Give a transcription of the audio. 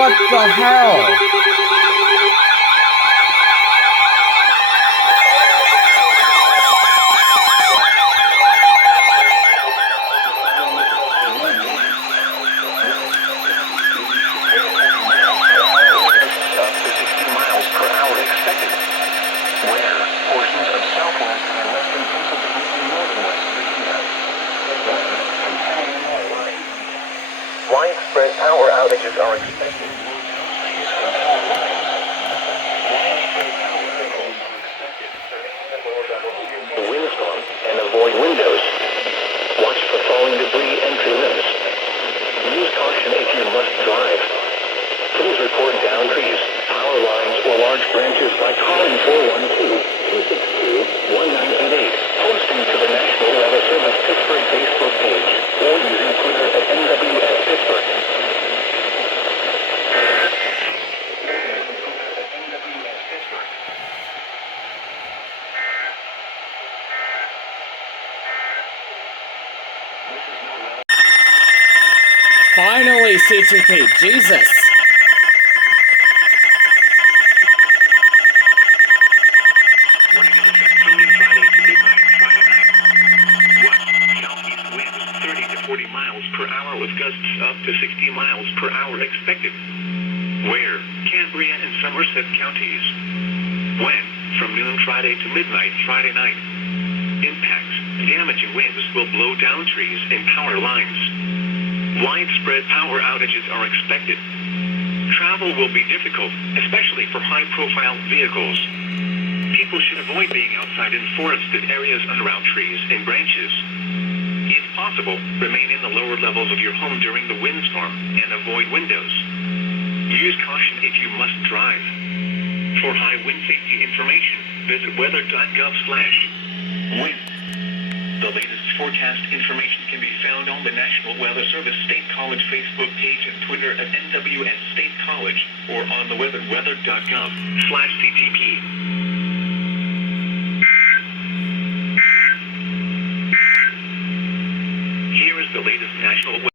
What the hell? Widespread power outages are expected. The windstorm and avoid windows. Watch for falling debris and tree limbs. Use caution if you must drive. Please report down trees, power lines, or large branches by calling 412-262-1988, posting to the National Weather Service Pittsburgh Facebook page, or using Twitter at NWS Pittsburgh. Finally, CTP, Jesus. Miles per hour with gusts up to 60 miles per hour expected. Where? Cambria and Somerset counties. When? From noon Friday to midnight Friday night. Impacts. Damaging winds will blow down trees and power lines. Widespread power outages are expected. Travel will be difficult, especially for high-profile vehicles. People should avoid being outside in forested areas and around trees and branches. If possible, remain in the lower levels of your home during the windstorm and avoid windows. Use caution if you must drive. For high wind safety information, visit weather.gov/wind. The latest forecast information can be found on the National Weather Service State College Facebook page and Twitter at NWS State College, or on the web at weather.gov/CTP. Here is the latest national